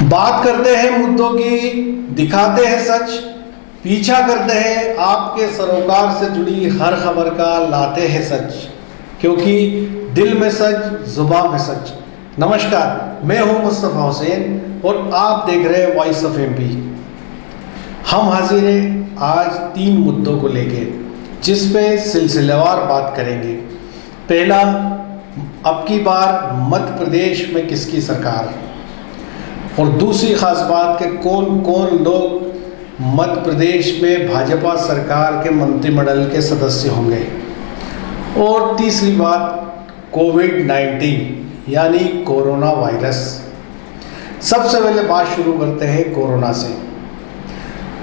बात करते हैं मुद्दों की, दिखाते हैं सच, पीछा करते हैं आपके सरोकार से जुड़ी हर खबर का, लाते हैं सच, क्योंकि दिल में सच, जुबान में सच। नमस्कार, मैं हूं मुस्तफ़ा हुसैन और आप देख रहे हैं वॉइस ऑफ एमपी। हम हाजिर हैं आज 3 मुद्दों को लेके, जिस पे सिलसिलेवार बात करेंगे। पहला, अब की बार मध्य प्रदेश में किसकी सरकार, और दूसरी खास बात कि कौन कौन लोग मध्य प्रदेश में भाजपा सरकार के मंत्रिमंडल के सदस्य होंगे, और तीसरी बात कोविड-19 यानी कोरोना वायरस। सबसे पहले बात शुरू करते हैं कोरोना से।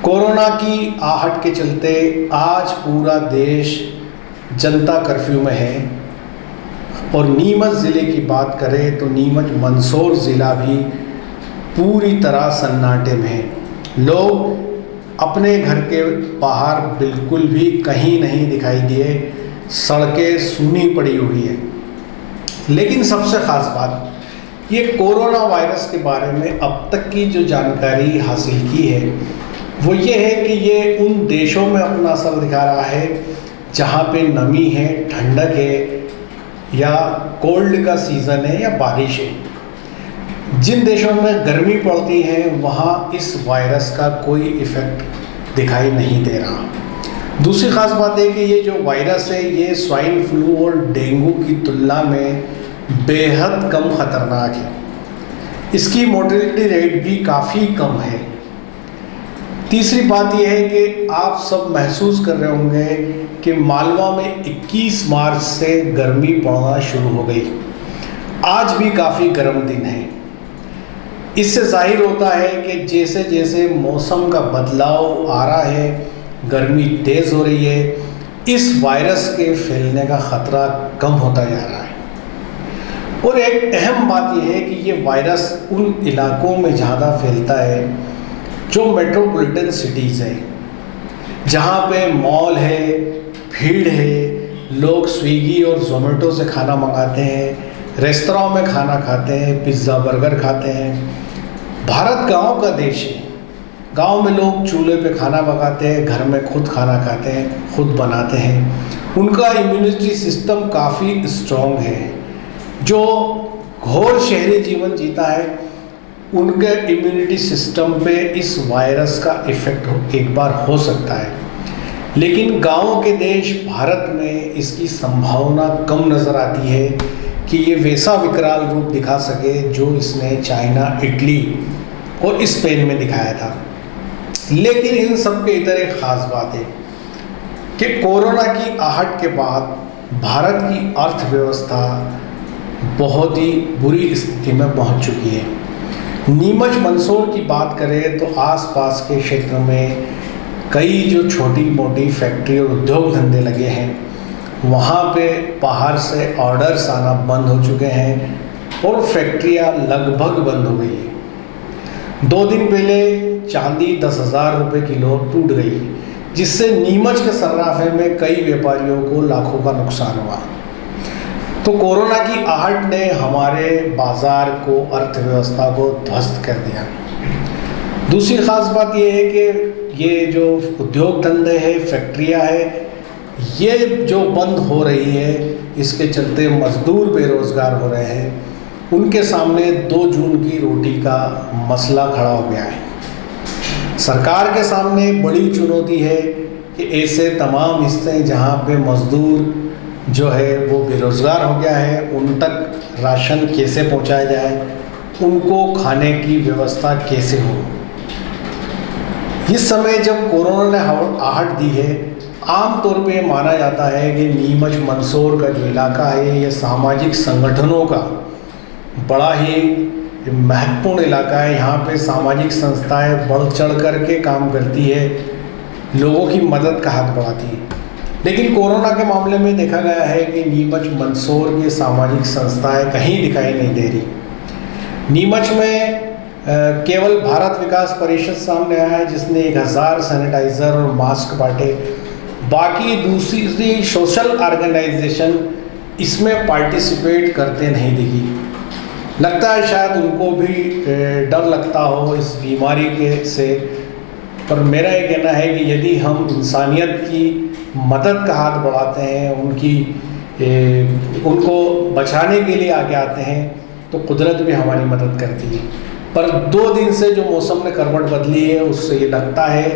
कोरोना की आहट के चलते आज पूरा देश जनता कर्फ्यू में है, और नीमच ज़िले की बात करें तो नीमच मंदसौर ज़िला भी पूरी तरह सन्नाटे में है। लोग अपने घर के बाहर बिल्कुल भी कहीं नहीं दिखाई दिए, सड़कें सूनी पड़ी हुई है। लेकिन सबसे ख़ास बात, ये कोरोना वायरस के बारे में अब तक की जो जानकारी हासिल की है वो ये है कि ये उन देशों में अपना असर दिखा रहा है जहाँ पे नमी है, ठंडक है, या कोल्ड का सीज़न है, या बारिश है। जिन देशों में गर्मी पड़ती है वहाँ इस वायरस का कोई इफ़ेक्ट दिखाई नहीं दे रहा। दूसरी ख़ास बात है कि ये जो वायरस है ये स्वाइन फ्लू और डेंगू की तुलना में बेहद कम ख़तरनाक है। इसकी मोर्टेलिटी रेट भी काफ़ी कम है। तीसरी बात यह है कि आप सब महसूस कर रहे होंगे कि मालवा में 21 मार्च से गर्मी पड़ना शुरू हो गई। आज भी काफ़ी गर्म दिन है। इससे जाहिर होता है कि जैसे जैसे मौसम का बदलाव आ रहा है, गर्मी तेज़ हो रही है, इस वायरस के फैलने का ख़तरा कम होता जा रहा है। और एक अहम बात यह है कि ये वायरस उन इलाकों में ज़्यादा फैलता है जो मेट्रोपॉलिटन सिटीज़ हैं, जहाँ पे मॉल है, भीड़ है, लोग स्विगी और जोमेटो से खाना मंगाते हैं, रेस्तरां में खाना खाते हैं, पिज़्ज़ा बर्गर खाते हैं। भारत गांव का देश है। गांव में लोग चूल्हे पे खाना पकाते हैं, घर में खुद खाना खाते हैं, खुद बनाते हैं। उनका इम्यूनिटी सिस्टम काफ़ी स्ट्रॉन्ग है। जो घोर शहरी जीवन जीता है उनके इम्यूनिटी सिस्टम पे इस वायरस का इफ़ेक्ट एक बार हो सकता है, लेकिन गाँव के देश भारत में इसकी संभावना कम नज़र आती है कि ये वैसा विकराल रूप दिखा सके जो इसने चाइना, इटली और स्पेन में दिखाया था। लेकिन इन सब के इधर एक ख़ास बात है कि कोरोना की आहट के बाद भारत की अर्थव्यवस्था बहुत ही बुरी स्थिति में पहुंच चुकी है। नीमच मंदसौर की बात करें तो आसपास के क्षेत्र में कई जो छोटी मोटी फैक्ट्री और उद्योग धंधे लगे हैं, वहाँ पे बाहर से ऑर्डर्स आना बंद हो चुके हैं और फैक्ट्रियाँ लगभग बंद हो गई है। 2 दिन पहले चांदी 10,000 रुपये किलो टूट गई, जिससे नीमच के सर्राफे में कई व्यापारियों को लाखों का नुकसान हुआ। तो कोरोना की आहट ने हमारे बाज़ार को, अर्थव्यवस्था को ध्वस्त कर दिया। दूसरी ख़ास बात यह है कि ये जो उद्योग धंधे हैं, फैक्ट्रियाँ हैं, ये जो बंद हो रही है, इसके चलते मज़दूर बेरोज़गार हो रहे हैं। उनके सामने 2 जून की रोटी का मसला खड़ा हो गया है। सरकार के सामने बड़ी चुनौती है कि ऐसे तमाम हिस्से जहाँ पे मज़दूर जो है वो बेरोज़गार हो गया है, उन तक राशन कैसे पहुँचाया जाए, उनको खाने की व्यवस्था कैसे हो। इस समय जब कोरोना ने आहट दी है, आम तौर पे माना जाता है कि नीमच मंदसौर का जो इलाका है ये सामाजिक संगठनों का बड़ा ही महत्वपूर्ण इलाका है। यहाँ पे सामाजिक संस्थाएं बढ़ चढ़ कर के काम करती है, लोगों की मदद का हाथ बढ़ाती है। लेकिन कोरोना के मामले में देखा गया है कि नीमच मंदसौर की सामाजिक संस्थाएं कहीं दिखाई नहीं दे रही। नीमच में केवल भारत विकास परिषद सामने आया है, जिसने 1000 सैनिटाइज़र और मास्क बांटे। बाकी दूसरी सोशल ऑर्गेनाइजेशन इसमें पार्टिसिपेट करते नहीं दिखी। लगता है शायद उनको भी डर लगता हो इस बीमारी के से, पर मेरा ये कहना है कि यदि हम इंसानियत की मदद का हाथ बढ़ाते हैं, उनको बचाने के लिए आगे आते हैं, तो कुदरत भी हमारी मदद करती है। पर 2 दिन से जो मौसम ने करवट बदली है, उससे ये लगता है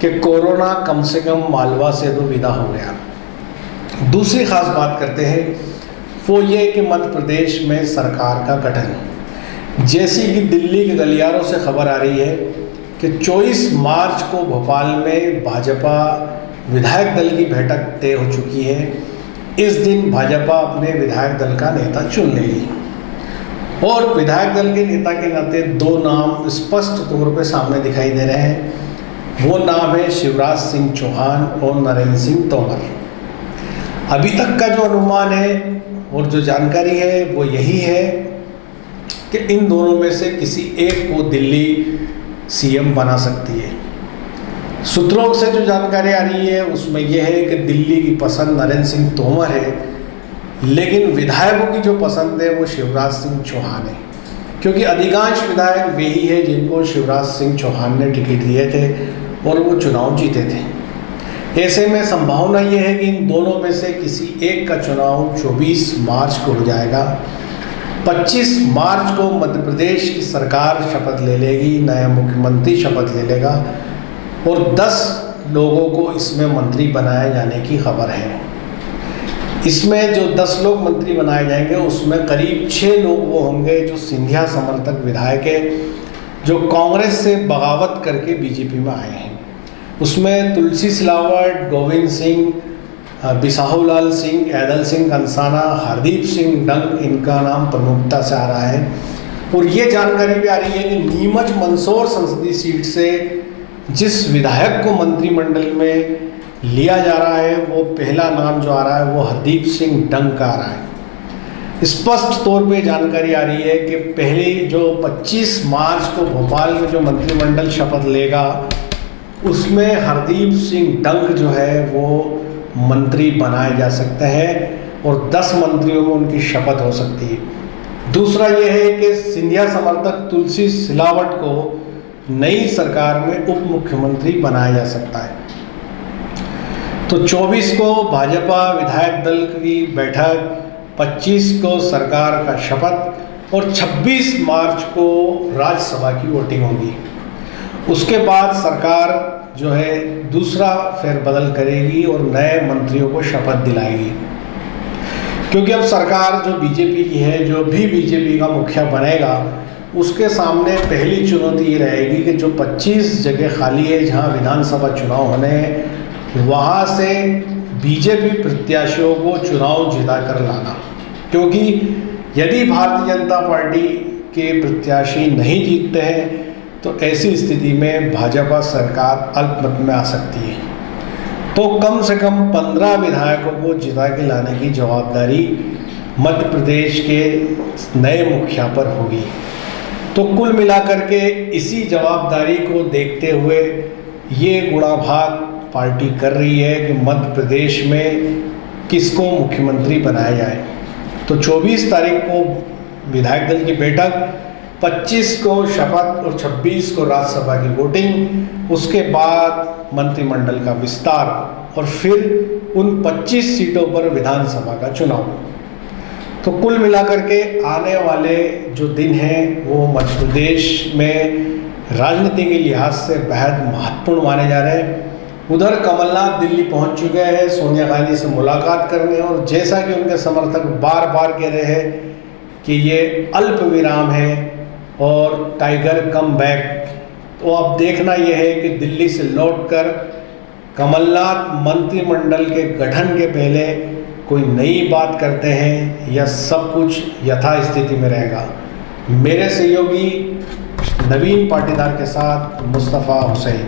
कि कोरोना कम से कम मालवा से तो विदा हो गया। दूसरी ख़ास बात करते हैं, वो ये कि मध्य प्रदेश में सरकार का गठन, जैसी कि दिल्ली के गलियारों से खबर आ रही है कि 24 मार्च को भोपाल में भाजपा विधायक दल की बैठक तय हो चुकी है। इस दिन भाजपा अपने विधायक दल का नेता चुन लेगी और विधायक दल के नेता के नाते 2 नाम स्पष्ट तौर पर सामने दिखाई दे रहे हैं। वो नाम है शिवराज सिंह चौहान और नरेंद्र सिंह तोमर। अभी तक का जो अनुमान है और जो जानकारी है वो यही है कि इन दोनों में से किसी एक को दिल्ली सीएम बना सकती है। सूत्रों से जो जानकारी आ रही है उसमें यह है कि दिल्ली की पसंद नरेंद्र सिंह तोमर है, लेकिन विधायकों की जो पसंद है वो शिवराज सिंह चौहान है, क्योंकि अधिकांश विधायक वे ही है जिनको शिवराज सिंह चौहान ने टिकट दिए थे और वो चुनाव जीते थे। ऐसे में संभावना ये है कि इन दोनों में से किसी एक का चुनाव 24 मार्च को हो जाएगा। 25 मार्च को मध्य प्रदेश की सरकार शपथ ले लेगी, नया मुख्यमंत्री शपथ ले लेगा और 10 लोगों को इसमें मंत्री बनाए जाने की खबर है। इसमें जो 10 लोग मंत्री बनाए जाएंगे उसमें करीब 6 लोग वो होंगे जो सिंधिया समर्थक विधायक है, जो कांग्रेस से बगावत करके बीजेपी में आए हैं। उसमें तुलसी सिलावट, गोविंद सिंह, बिसाहूलाल सिंह, ऐदल सिंह कंसाना, हरदीप सिंह डंग, इनका नाम प्रमुखता से आ रहा है। और ये जानकारी भी आ रही है कि नीमच मंदसौर संसदीय सीट से जिस विधायक को मंत्रिमंडल में लिया जा रहा है वो पहला नाम जो आ रहा है वो हरदीप सिंह डंग का आ रहा है। स्पष्ट तौर पे जानकारी आ रही है कि पहले जो 25 मार्च को भोपाल में जो मंत्रिमंडल शपथ लेगा उसमें हरदीप सिंह डंग जो है वो मंत्री बनाए जा सकते हैं और 10 मंत्रियों में उनकी शपथ हो सकती है। दूसरा यह है कि सिंधिया समर्थक तुलसी सिलावट को नई सरकार में उप मुख्यमंत्री बनाया जा सकता है। तो 24 को भाजपा विधायक दल की बैठक, 25 को सरकार का शपथ और 26 मार्च को राज्यसभा की वोटिंग होगी। उसके बाद सरकार जो है दूसरा फेरबदल करेगी और नए मंत्रियों को शपथ दिलाएगी, क्योंकि अब सरकार जो बीजेपी की है, जो भी बीजेपी का मुखिया बनेगा उसके सामने पहली चुनौती ये रहेगी कि जो 25 जगह खाली है जहां विधानसभा चुनाव होने हैं वहां से बीजेपी प्रत्याशियों को चुनाव जिता कर लाना, क्योंकि यदि भारतीय जनता पार्टी के प्रत्याशी नहीं जीतते हैं तो ऐसी स्थिति में भाजपा सरकार अल्पमत में आ सकती है। तो कम से कम 15 विधायकों को जिता के लाने की जवाबदारी मध्य प्रदेश के नए मुखिया पर होगी। तो कुल मिलाकर के इसी जवाबदारी को देखते हुए ये गुणाभाग पार्टी कर रही है कि मध्य प्रदेश में किसको मुख्यमंत्री बनाया जाए। तो 24 तारीख को विधायक दल की बैठक, 25 को शपथ और 26 को राज्यसभा की वोटिंग, उसके बाद मंत्रिमंडल का विस्तार और फिर उन 25 सीटों पर विधानसभा का चुनाव। तो कुल मिलाकर के आने वाले जो दिन हैं वो मध्य प्रदेश में राजनीति के लिहाज से बेहद महत्वपूर्ण माने जा रहे हैं। उधर कमलनाथ दिल्ली पहुंच चुके हैं सोनिया गांधी से मुलाकात करने, और जैसा कि उनके समर्थक बार बार कह रहे हैं कि ये अल्प विराम है और टाइगर कम बैक। तो अब देखना यह है कि दिल्ली से लौटकर कमलनाथ मंत्रिमंडल के गठन के पहले कोई नई बात करते हैं या सब कुछ यथास्थिति में रहेगा। मेरे सहयोगी नवीन पाटीदार के साथ मुस्तफ़ा हुसैन।